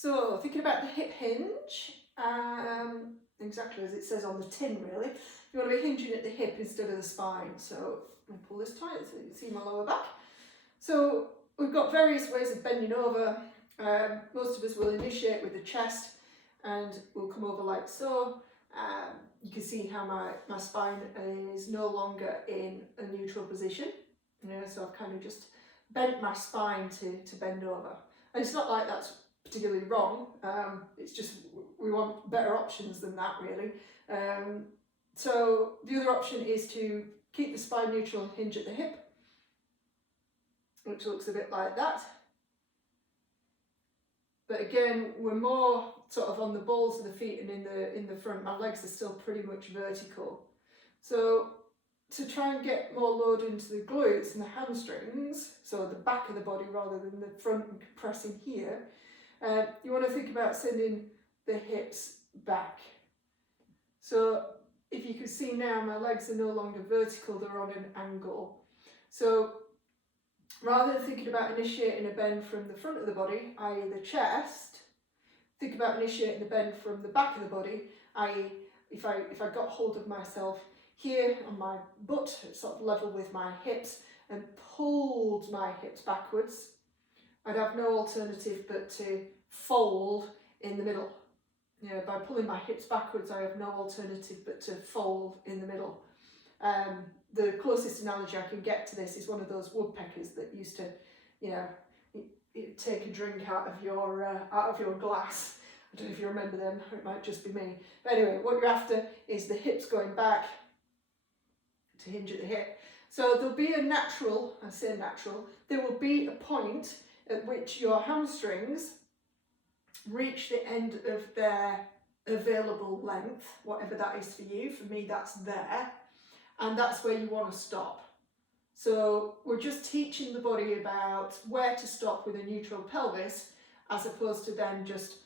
So thinking about the hip hinge, exactly as it says on the tin really, you want to be hinging at the hip instead of the spine. So I'm going to pull this tight so you can see my lower back. So we've got various ways of bending over. Most of us will initiate with the chest and we'll come over like so. You can see how my spine is no longer in a neutral position. So I've kind of just bent my spine to bend over. And it's not like that's particularly wrong, it's just we want better options than that really. So the other option is to keep the spine neutral and hinge at the hip, which looks a bit like that. But again, we're more sort of on the balls of the feet and in the front. My legs are still pretty much vertical. So to try and get more load into the glutes and the hamstrings, so the back of the body rather than the front and compressing here, you want to think about sending the hips back. So if you can see now, my legs are no longer vertical, they're on an angle. So rather than thinking about initiating a bend from the front of the body, i.e. the chest, think about initiating the bend from the back of the body, i.e. if I got hold of myself here on my butt, sort of level with my hips, and pulled my hips backwards, I'd have no alternative but to fold in the middle. By pulling my hips backwards, I have no alternative but to fold in the middle. The closest analogy I can get to this is one of those woodpeckers that used to, take a drink out of your glass. I don't know if you remember them, it might just be me. But anyway, what you're after is the hips going back to hinge at the hip. So there'll be a natural, I say natural, there will be a point at which your hamstrings reach the end of their available length, whatever that is for you. For me, that's there, and that's where you want to stop. So we're just teaching the body about where to stop with a neutral pelvis, as opposed to then just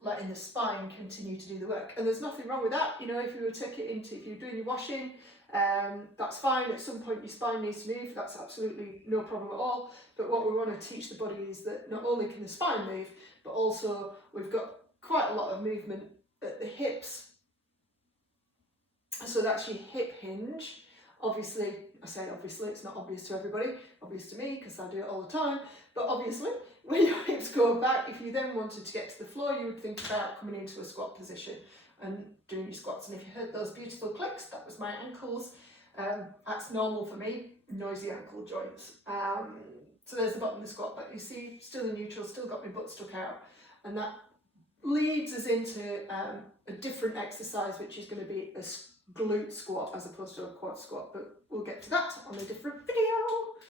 letting the spine continue to do the work. And there's nothing wrong with that. If you were to take it into, if you're doing your washing, that's fine. At some point your spine needs to move, that's absolutely no problem at all. But what we want to teach the body is that not only can the spine move, but also we've got quite a lot of movement at the hips. So that's your hip hinge. Obviously, I say obviously, it's not obvious to everybody, obvious to me because I do it all the time, but obviously when your hips go back, if you then wanted to get to the floor, you would think about coming into a squat position and doing your squats. And if you heard those beautiful clicks, that was my ankles. That's normal for me, noisy ankle joints. So there's the bottom of the squat, but you see, still in neutral, still got my butt stuck out. And that leads us into a different exercise, which is going to be a glute squat as opposed to a quad squat, but we'll get to that on a different video.